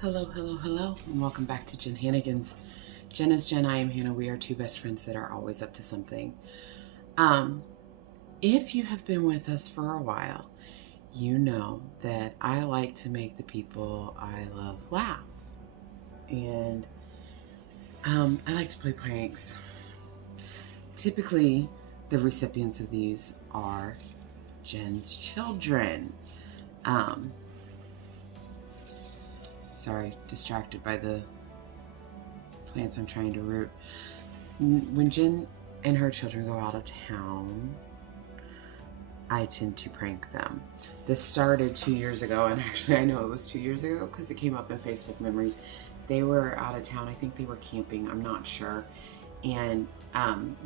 Hello, hello, hello, and welcome back to Jen Hannigan's. Jen is Jen, I am Hannah. We are two best friends that are always up to something. If you have been with us for a while, you know that I like to make the people I love laugh. And I like to play pranks. Typically, the recipients of these are Jen's children. Sorry, distracted by the plants I'm trying to root. When Jen and her children go out of town, I tend to prank them. This started 2 years ago, and actually I know it was 2 years ago because it came up in Facebook memories. They were out of town. I think they were camping. I'm not sure. And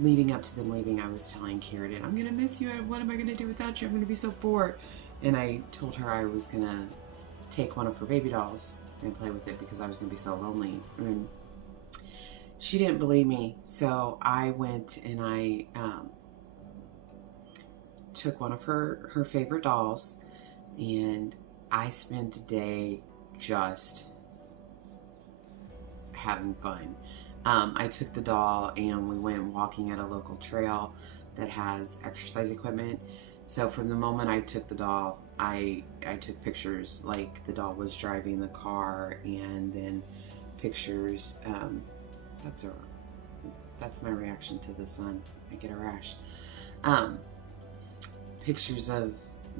leading up to them leaving, I was telling Karen, I'm going to miss you. What am I going to do without you? I'm going to be so bored. And I told her I was going to take one of her baby dolls and play with it because I was going to be so lonely. And she didn't believe me, so I went and I took one of her favorite dolls, and I spent a day just having fun. I took the doll and we went walking at a local trail that has exercise equipment. So from the moment I took the doll, I took pictures like the doll was driving the car, and then pictures, that's my reaction to the sun. I get a rash. Pictures of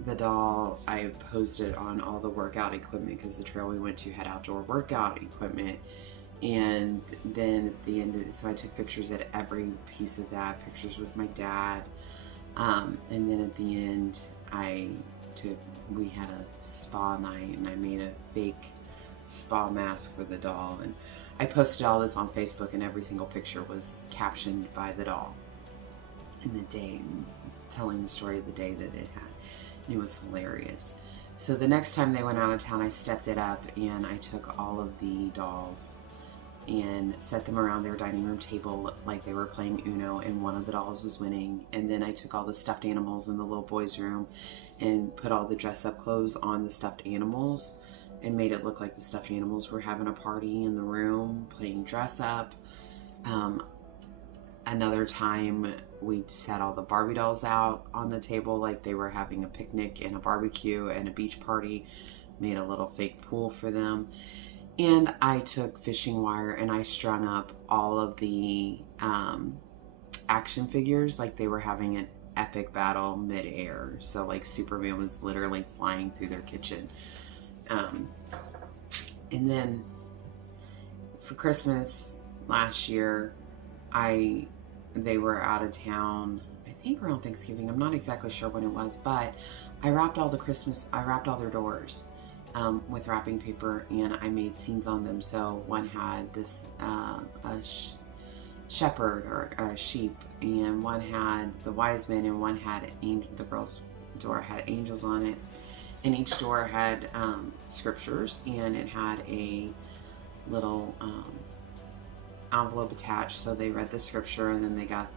the doll, I posted on all the workout equipment because the trail we went to had outdoor workout equipment. And then at the end, so I took pictures at every piece of that, pictures with my dad. And then at the end, we had a spa night, and I made a fake spa mask for the doll. And I posted all this on Facebook, and every single picture was captioned by the doll and the day, telling the story of the day that it had. And it was hilarious. So the next time they went out of town, I stepped it up and I took all of the dolls and set them around their dining room table like they were playing Uno, and one of the dolls was winning. And then I took all the stuffed animals in the little boys' room and put all the dress-up clothes on the stuffed animals and made it look like the stuffed animals were having a party in the room playing dress-up. Another time we set all the Barbie dolls out on the table like they were having a picnic and a barbecue and a beach party, made a little fake pool for them. And I took fishing wire and I strung up all of the action figures like they were having an epic battle mid-air. So like Superman was literally flying through their kitchen. And then for Christmas last year, they were out of town, I think around Thanksgiving. I'm not exactly sure when it was, but I wrapped all their doors with wrapping paper, and I made scenes on them. So one had this shepherd or a sheep, and one had the wise men, and one had the girl's door had angels on it, and each door had scriptures, and it had a little envelope attached. So they read the scripture, and then they got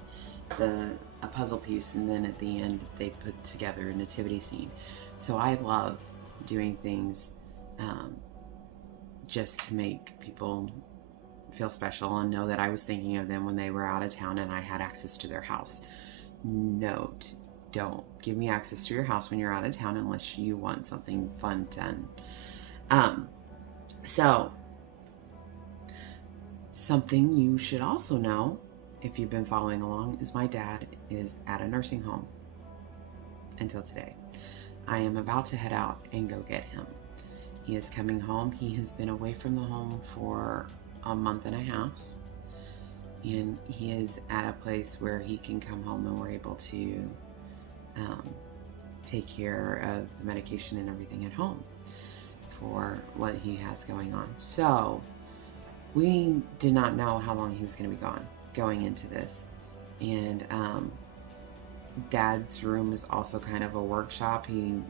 a puzzle piece, and then at the end they put together a nativity scene. So I love doing things just to make people feel special and know that I was thinking of them when they were out of town and I had access to their house. Note, don't give me access to your house when you're out of town unless you want something fun done. So something you should also know, if you've been following along, is my dad is at a nursing home until today. I am about to head out and go get him. He is coming home. He has been away from the home for a month and a half, and he is at a place where he can come home and we're able to take care of the medication and everything at home for what he has going on. So we did not know how long he was going to be gone going into this. And Dad's room is also kind of a workshop. He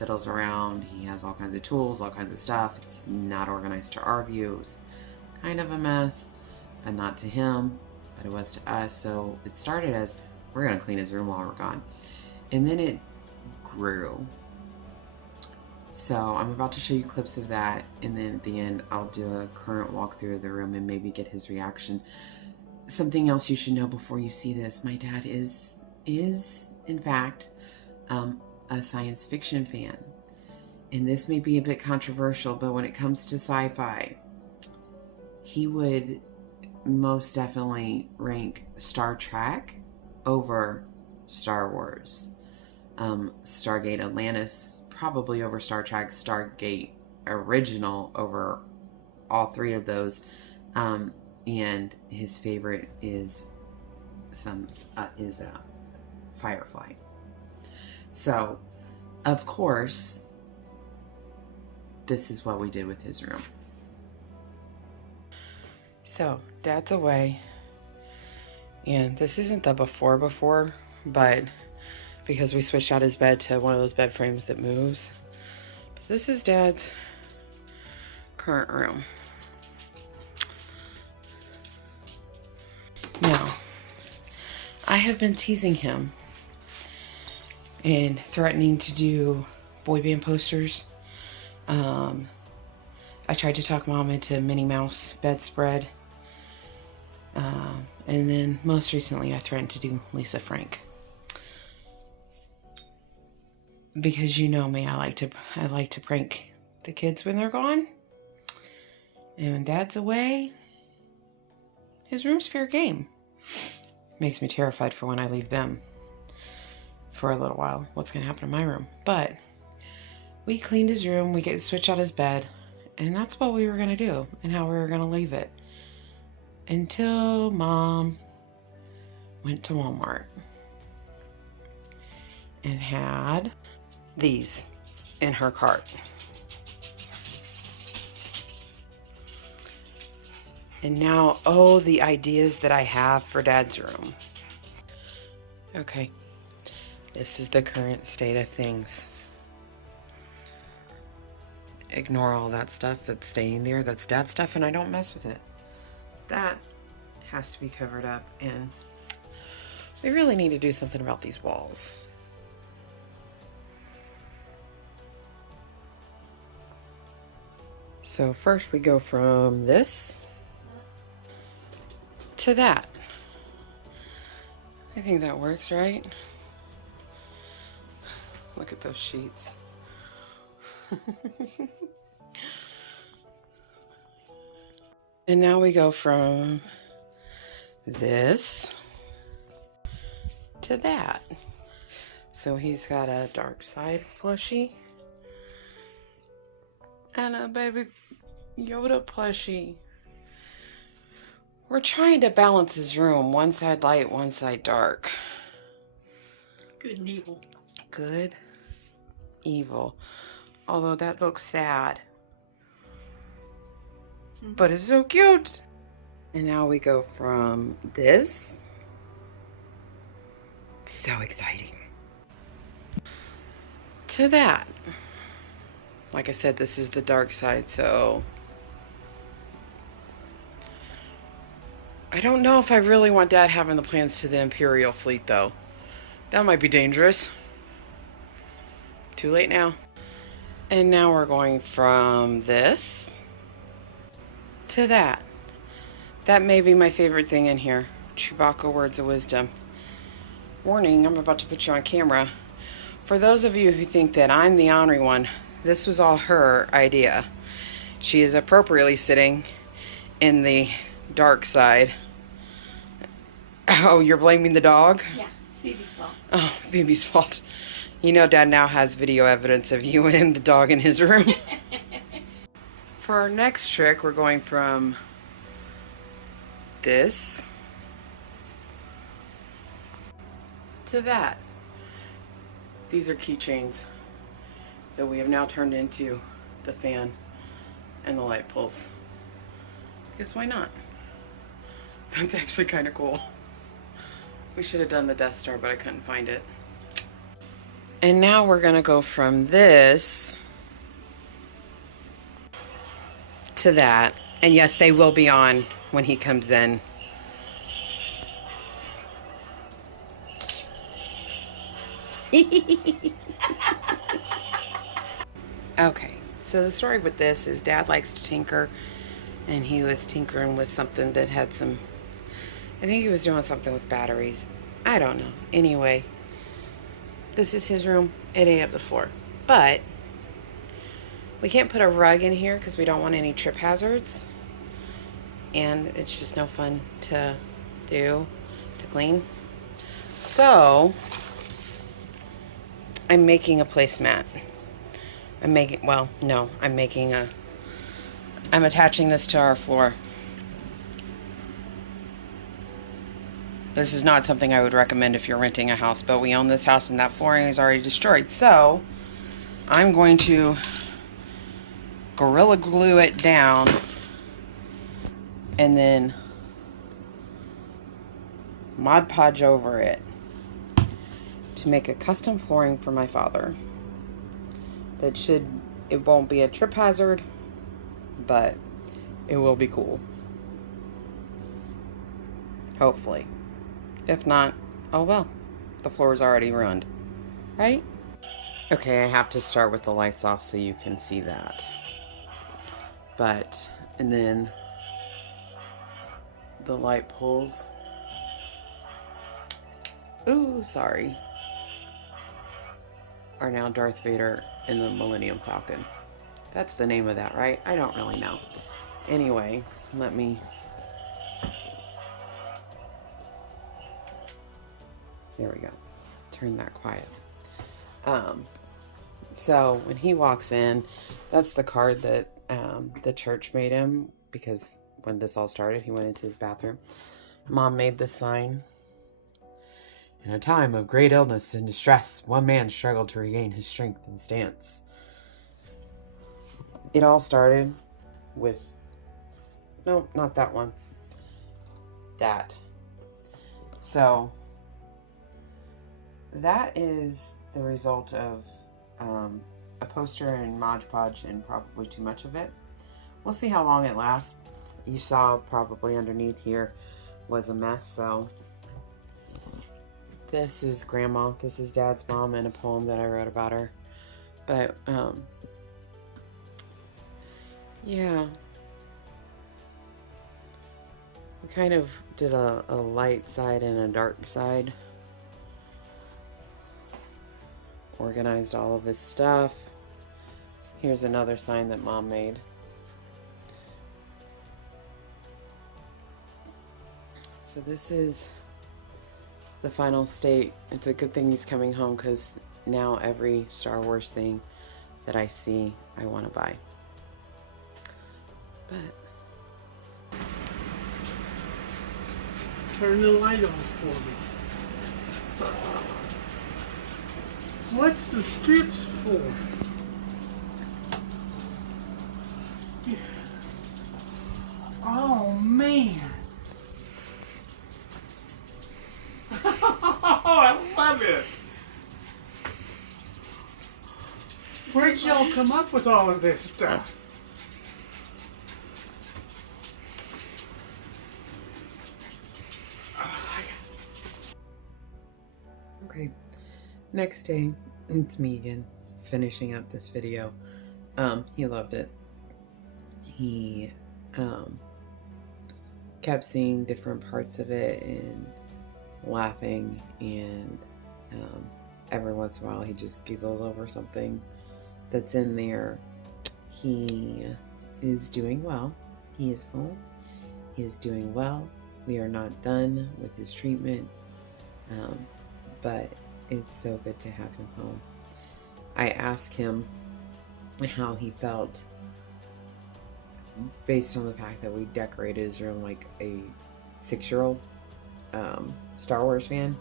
fiddles around. He has all kinds of tools, all kinds of stuff. It's not organized to our view. It's kind of a mess, but not to him, but it was to us. So it started as, we're going to clean his room while we're gone. And then it grew. So I'm about to show you clips of that, and then at the end I'll do a current walkthrough of the room and maybe get his reaction. Something else you should know before you see this: my dad is in fact a science fiction fan, and this may be a bit controversial, but when it comes to sci-fi, he would most definitely rank Star Trek over Star Wars. Stargate Atlantis probably over Star Trek, Stargate Original over all three of those, and his favorite is Firefly. So, of course, this is what we did with his room. So, Dad's away, and this isn't the before, but because we switched out his bed to one of those bed frames that moves. But this is Dad's current room. Now, I have been teasing him and threatening to do boy band posters. I tried to talk Mom into Minnie Mouse bedspread. And then most recently I threatened to do Lisa Frank. Because you know me, I like to prank the kids when they're gone. And when Dad's away, his room's fair game. Makes me terrified for when I leave them for a little while. What's gonna happen in my room? But we cleaned his room, we switched out his bed, and that's what we were gonna do and how we were gonna leave it. Until Mom went to Walmart and had these in her cart. And now, oh, the ideas that I have for Dad's room. Okay, this is the current state of things. Ignore all that stuff that's staying there. That's Dad's stuff, and I don't mess with it. That has to be covered up, and we really need to do something about these walls. So first we go from this to that. I think that works, right? Look at those sheets. And now we go from this to that. So he's got a Dark Side plushie and a Baby Yoda plushie. We're trying to balance his room. One side light, one side dark. Good and evil. Good, evil. Although that looks sad. But it's so cute. And now we go from this. So exciting. To that. Like I said, this is the dark side, so I don't know if I really want Dad having the plans to the Imperial fleet, though. That might be dangerous. Too late now. And now we're going from this to that. That may be my favorite thing in here. Chewbacca Words of Wisdom. Warning, I'm about to put you on camera. For those of you who think that I'm the ornery one, this was all her idea. She is appropriately sitting in the dark side. Oh, you're blaming the dog? Yeah, it's Phoebe's fault. Oh, Phoebe's fault. You know Dad now has video evidence of you and the dog in his room. For our next trick, we're going from this to that. These are keychains that we have now turned into the fan and the light poles. Because why not? That's actually kind of cool. We should have done the Death Star, but I couldn't find it. And now we're gonna go from this to that. And yes, they will be on when he comes in. Okay. So the story with this is Dad likes to tinker, and he was tinkering with something that had some, I think he was doing something with batteries. I don't know. Anyway, this is his room. It ate up the floor. But we can't put a rug in here because we don't want any trip hazards. And it's just no fun to do, to clean. So I'm making a placemat. I'm attaching this to our floor. This is not something I would recommend if you're renting a house, but we own this house and that flooring is already destroyed. So I'm going to Gorilla Glue it down and then Mod Podge over it to make a custom flooring for my father. It won't be a trip hazard, but it will be cool. Hopefully. If not, oh well. The floor is already ruined, right? Okay, I have to start with the lights off so you can see that. And then the light poles. Ooh, sorry. Are now Darth Vader and the Millennium Falcon. That's the name of that, right? I don't really know. Anyway, let me... There we go. Turn that quiet. So when he walks in, that's the card that the church made him, because when this all started, he went into his bathroom. Mom made this sign. In a time of great illness and distress, one man struggled to regain his strength and stance. It all started with... No, not that one. That. So... that is the result of a poster and Mod Podge and probably too much of it. We'll see how long it lasts. You saw probably underneath here was a mess, so this is Grandma. This is Dad's mom in a poem that I wrote about her. But, yeah. We kind of did a light side and a dark side. Organized all of his stuff. Here's another sign that Mom made. So this is the final state. It's a good thing he's coming home, because now every Star Wars thing that I see, I want to buy. But turn the light on for me. What's the strips for? Oh, man. I love it. Where'd y'all come up with all of this stuff? okay, next day, it's me again, finishing up this video. He loved it. He kept seeing different parts of it and laughing, and every once in a while he just giggles over something that's in there. He is doing well. He is home. He is doing well. We are not done with his treatment, but it's so good to have him home. I asked him how he felt based on the fact that we decorated his room like a 6-year-old Star Wars fan,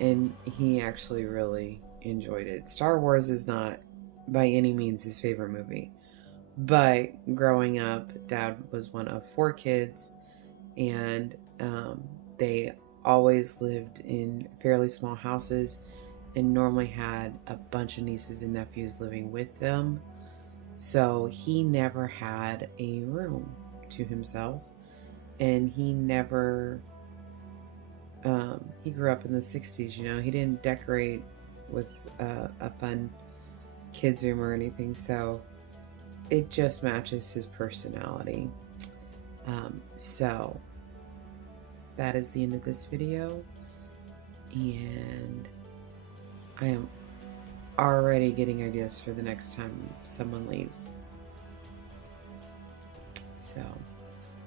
and he actually really enjoyed it. Star Wars is not by any means his favorite movie, but growing up, Dad was one of 4 kids, and they always lived in fairly small houses and normally had a bunch of nieces and nephews living with them. So he never had a room to himself, and he never, he grew up in the 60s, you know, he didn't decorate with a fun kids room or anything. So it just matches his personality. So that is the end of this video, and I am already getting ideas for the next time someone leaves. So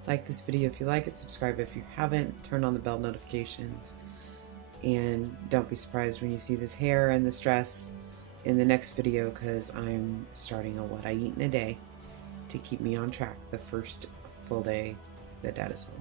like this video if you like it, subscribe if you haven't, turn on the bell notifications, and don't be surprised when you see this hair and this dress in the next video, because I'm starting a what I eat in a day to keep me on track the first full day that Dad is home.